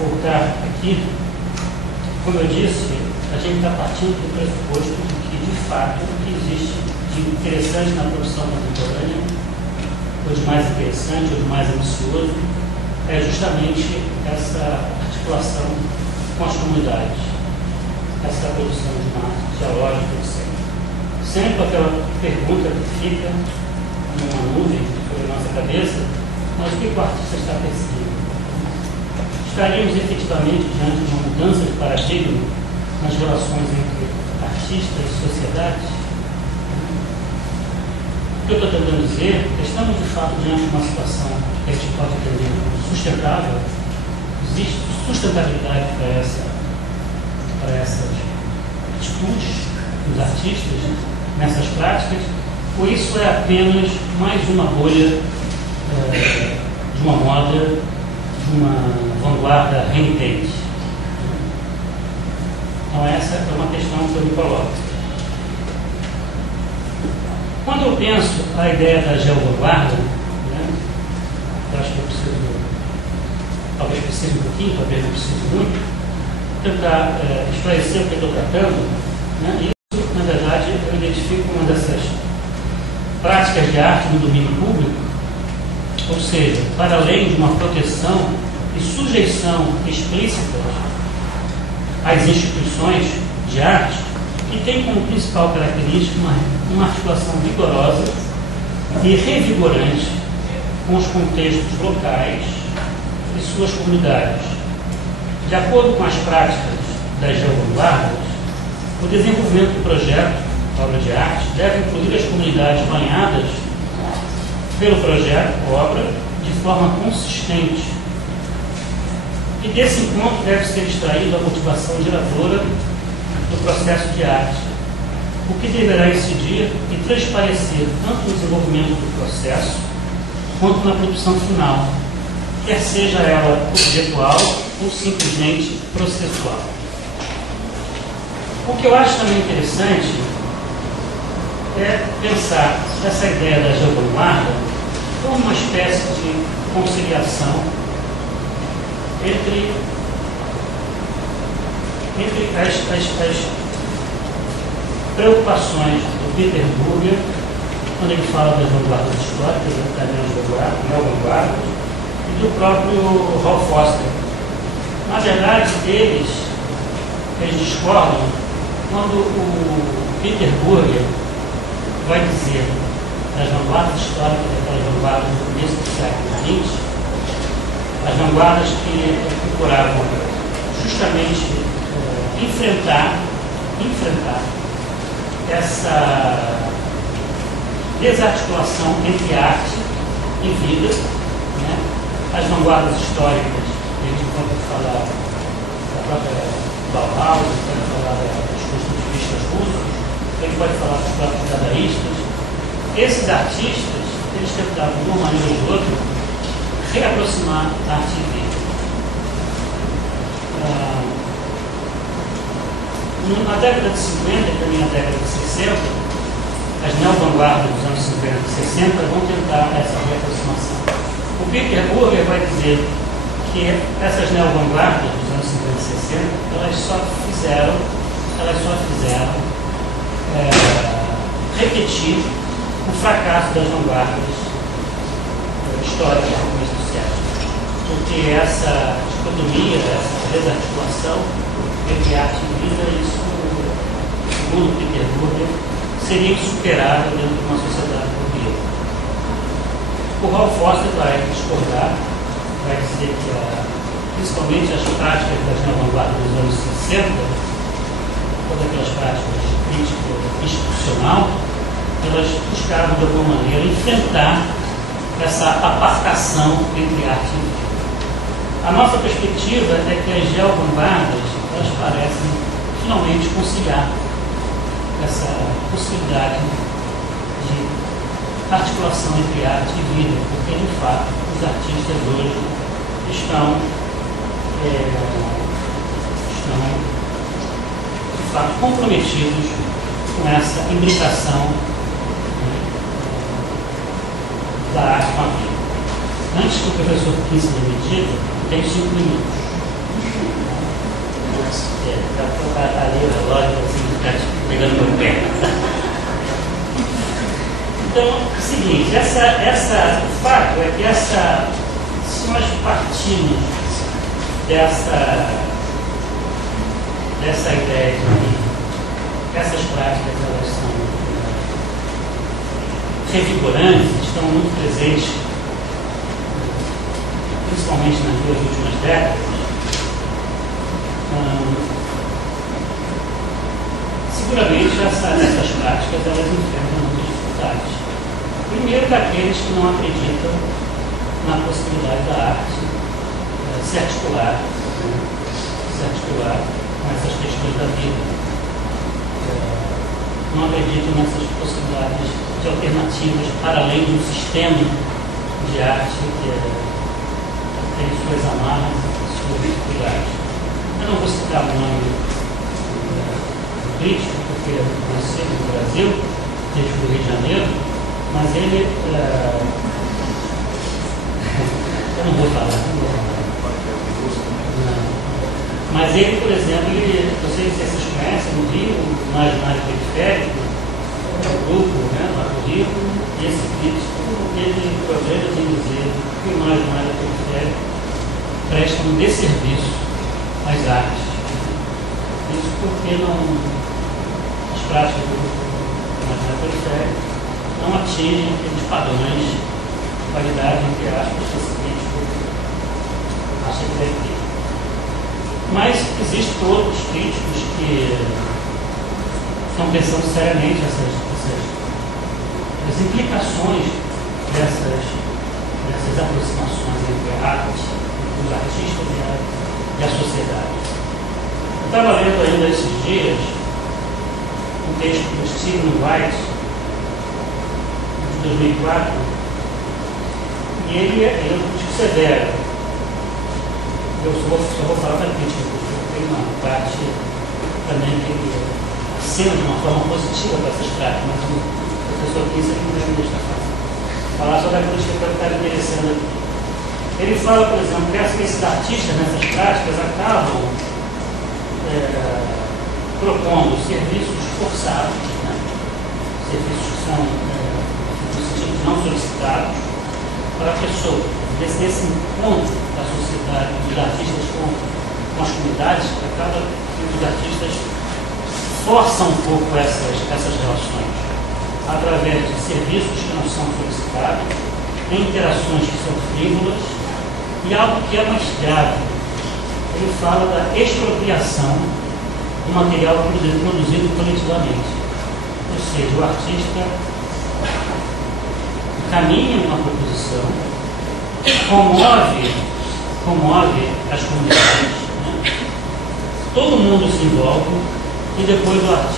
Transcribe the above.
voltar aqui, como eu disse, a gente está partindo do pressuposto de que, de fato, o que existe de interessante na produção contemporânea, ou de mais interessante, ou de mais ambicioso, é justamente essa articulação com as comunidades, essa produção de uma arte dialógica, etc. Sempre aquela pergunta que fica numa nuvem sobre a nossa cabeça: mas o que o artista está perseguindo? Estaríamos efetivamente diante de uma mudança de paradigma nas relações entre artistas e sociedade? O que eu estou tentando dizer é que estamos de fato diante de uma situação que a gente pode entender como sustentável. Existe sustentabilidade para essas atitudes dos artistas, nessas práticas, ou isso é apenas mais uma bolha de uma moda, de uma vanguarda renitente? Então essa é uma questão que eu me coloco. Quando eu penso a ideia da geovanguarda, né, eu acho que eu preciso, talvez precise um pouquinho, talvez não precise muito, tentar esclarecer o que eu estou tratando, né, e isso, na verdade, eu identifico uma dessas práticas de arte no domínio público, ou seja, para além de uma proteção e sujeição explícita às instituições de arte, que tem como principal característica uma articulação vigorosa e revigorante com os contextos locais e suas comunidades. De acordo com as práticas das geovanguardas, o desenvolvimento do projeto, obra de arte, deve incluir as comunidades banhadas pelo projeto, obra, de forma consistente. E desse encontro deve ser extraída a motivação geradora do processo de arte, o que deverá incidir e transparecer tanto no desenvolvimento do processo quanto na produção final, quer seja ela objetual ou simplesmente processual. O que eu acho também interessante é pensar essa ideia da geovanguarda como uma espécie de conciliação entre as preocupações do Peter Burger, quando ele fala das vanguardas históricas, das neovanguardas, e do próprio Ralph Foster. Na verdade, eles discordam quando o Peter Burger vai dizer das vanguardas históricas, daquelas vanguardas do começo do século XX, as vanguardas que procuravam justamente enfrentar essa desarticulação entre arte e vida, né? As vanguardas históricas, a gente pode falar da própria Bauhaus, pode falar dos construtivistas russos, a gente pode falar dos próprios dadaístas. Esses artistas, eles tentavam, de uma maneira ou de outra, reaproximar a arte e vida. Na década de 50 e também na década de 60, as neovanguardas dos anos 50 e 60 vão tentar essa reaproximação. O Peter Burger vai dizer que essas neovanguardas dos anos 50 e 60, elas só fizeram repetir o fracasso das vanguardas históricas do começo do século. Porque essa dicotomia, essa desarticulação entre arte e vida, isso, segundo Peter Burger, seria insuperável dentro de uma sociedade burguesa. O Ralph Foster vai discordar, vai dizer que, principalmente as práticas das neovanguardas dos anos 60, todas aquelas práticas de crítica institucional, elas buscavam, de alguma maneira, enfrentar essa apartação entre arte e vida. A nossa perspectiva é que as geovanguardas, elas parecem finalmente conciliar essa possibilidade de articulação entre arte e vida, porque de fato os artistas hoje estão de fato comprometidos com essa imbricação da arte com a vida. Antes que o professor Kinsler me diga, tem 5 minutos. ali o relógio, assim, está pegando meu pé. Então, é o seguinte, o fato é que se nós partimos dessa ideia de que essas práticas elas são revigorantes, estão muito presentes, principalmente nas 2 últimas décadas, seguramente essas práticas elas enfrentam muitas dificuldades. Primeiro, daqueles que não acreditam na possibilidade da arte se articular com essas questões da vida. Não acreditam nessas possibilidades de alternativas para além de um sistema de arte que tem suas amarras e suas dificuldades. Eu não vou citar o nome do crítico, porque ele nasceu no Brasil, desde o Rio de Janeiro, mas ele. Eu não vou falar. Mas ele, por exemplo, não sei se vocês conhecem, no Rio, no imaginário periférico, o grupo, lá do Rio, e esse crítico teve problemas em dizer que o imaginário periférico presta um desserviço às artes. Isso porque as práticas do imaginário periférico não atingem aqueles padrões de qualidade entre aspas que esse crítico acha que deve ter. Mas existem outros críticos que estão pensando seriamente as implicações dessas aproximações entre a arte, os artistas e a sociedade. Eu estava lendo ainda esses dias um texto do Stephen Wright, de 2004, e ele é um crítico severo. Eu só vou falar da crítica, porque tem uma parte também que ele acena de uma forma positiva para essas práticas, mas o professor Kinsey não deve deixar falar só da crítica que está interessando aqui. Ele fala, por exemplo, que esses artistas nessas práticas acabam propondo serviços forçados, serviços que são, no sentido de não solicitados, para a pessoa. Nesse encontro da sociedade, dos artistas com as comunidades, acaba que os artistas forçam um pouco essas relações, através de serviços que não são solicitados, em interações que são frívolas, e algo que é mais grave. Ele fala da expropriação do material produzido coletivamente. Ou seja, o artista caminha uma proposição, comove as comunidades, todo mundo se envolve, e depois o artista